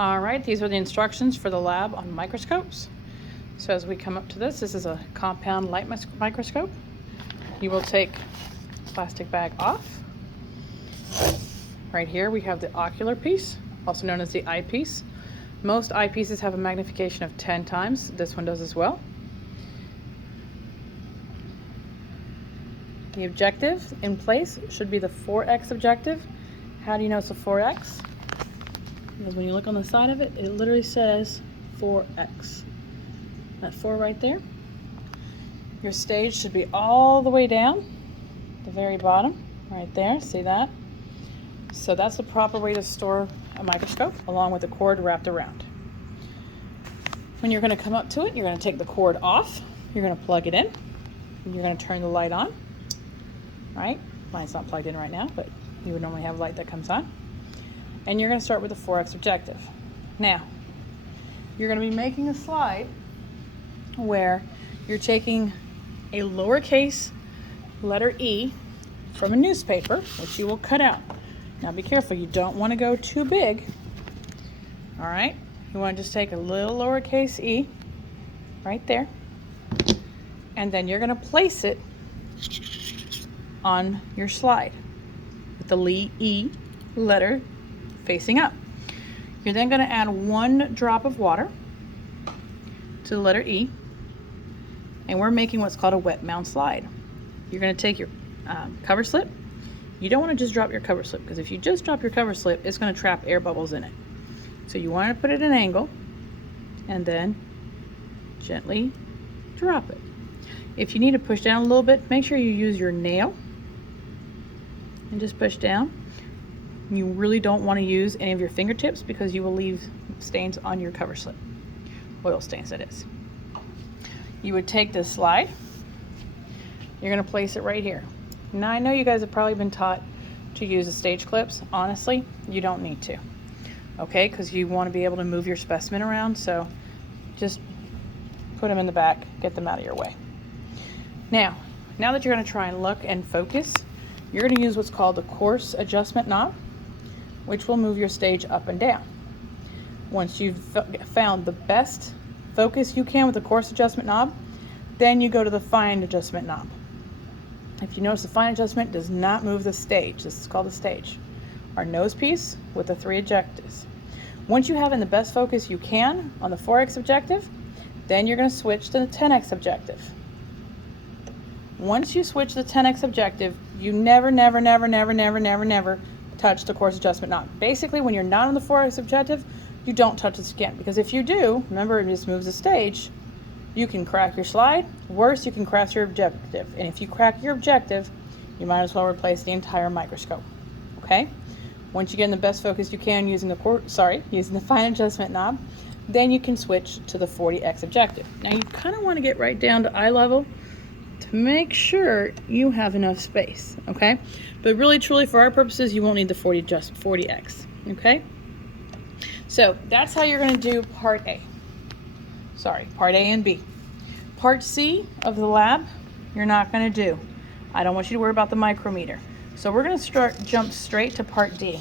All right, these are the instructions for the lab on microscopes. So as we come up to this is a compound light microscope. You will take the plastic bag off. Right here we have the ocular piece, also known as the eyepiece. Most eyepieces have a magnification of 10 times. This one does as well. The objective in place should be the 4x objective. How do you know it's a 4x? Because when you look on the side of it, it literally says 4x. That 4 right there. Your stage should be all the way down, the very bottom, right there. See that? So that's the proper way to store a microscope, along with the cord wrapped around. When you're going to come up to it, you're going to take the cord off. You're going to plug it in. And you're going to turn the light on. Right? Mine's not plugged in right now, but you would normally have a light that comes on. And you're going to start with the 4x objective. Now, you're going to be making a slide where you're taking a lowercase letter E from a newspaper, which you will cut out. Now be careful, you don't want to go too big. All right, you want to just take a little lowercase e right there, and then you're going to place it on your slide with the E letter facing up. You're then going to add 1 drop of water to the letter E, and we're making what's called a wet mount slide. You're going to take your cover slip. You don't want to just drop your cover slip, because if you just drop your cover slip, it's going to trap air bubbles in it. So you want to put it at an angle and then gently drop it. If you need to push down a little bit, make sure you use your nail and just push down. You really don't want to use any of your fingertips, because you will leave stains on your cover slip. Oil stains, that is. You would take this slide. You're going to place it right here. Now, I know you guys have probably been taught to use the stage clips. Honestly, you don't need to. Okay, because you want to be able to move your specimen around, so just put them in the back, get them out of your way. Now that you're going to try and look and focus, you're going to use what's called the coarse adjustment knob, which will move your stage up and down. Once you've found the best focus you can with the coarse adjustment knob, then you go to the fine adjustment knob. If you notice, the fine adjustment does not move the stage. This is called the stage. Our nose piece with the 3 objectives. Once you have in the best focus you can on the 4x objective, then you're going to switch to the 10x objective. Once you switch to the 10x objective, you never touch the coarse adjustment knob. Basically, when you're not on the 4x objective, you don't touch this again, because if you do, remember, it just moves the stage. You can crack your slide. Worse, you can crack your objective. And if you crack your objective, you might as well replace the entire microscope. Okay? Once you get in the best focus you can using the fine adjustment knob, then you can switch to the 40x objective. Now you kind of want to get right down to eye level to make sure you have enough space. Okay? But really, truly, for our purposes, you won't need the 40x. Okay? So that's how you're going to do part A. Part A and B. Part C of the lab, you're not going to do. I don't want you to worry about the micrometer. So we're going to jump straight to part D.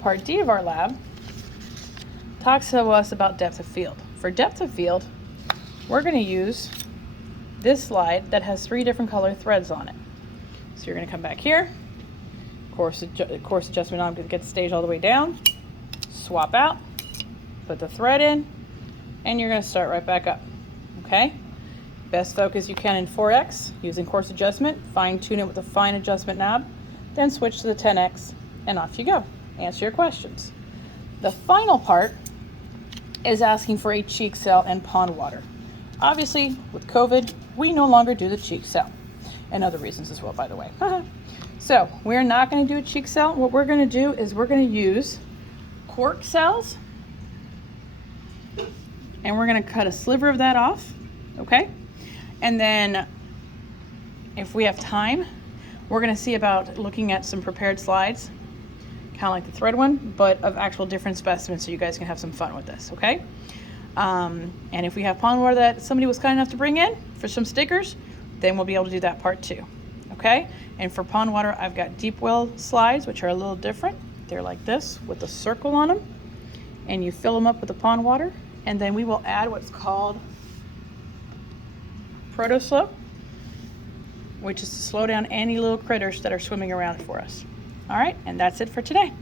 Part D of our lab talks to us about depth of field. For depth of field, we're going to use this slide that has 3 different color threads on it. So you're going to come back here, coarse adjustment knob to get the stage all the way down, swap out, put the thread in, and you're going to start right back up. Okay? Best focus you can in 4x using coarse adjustment, fine tune it with the fine adjustment knob, then switch to the 10x, and off you go. Answer your questions. The final part is asking for a cheek cell and pond water. Obviously, with COVID, we no longer do the cheek cell, and other reasons as well, by the way. So we're not going to do a cheek cell. What we're going to do is we're going to use cork cells, and we're going to cut a sliver of that off. Okay? And then if we have time, we're going to see about looking at some prepared slides, kind of like the thread one, but of actual different specimens, so you guys can have some fun with this. Okay? And if we have pond water that somebody was kind enough to bring in for some stickers, then we'll be able to do that part too. Okay? And for pond water, I've got deep well slides, which are a little different. They're like this with a circle on them. and you fill them up with the pond water, and then we will add what's called proto slow, which is to slow down any little critters that are swimming around for us. All right, and that's it for today.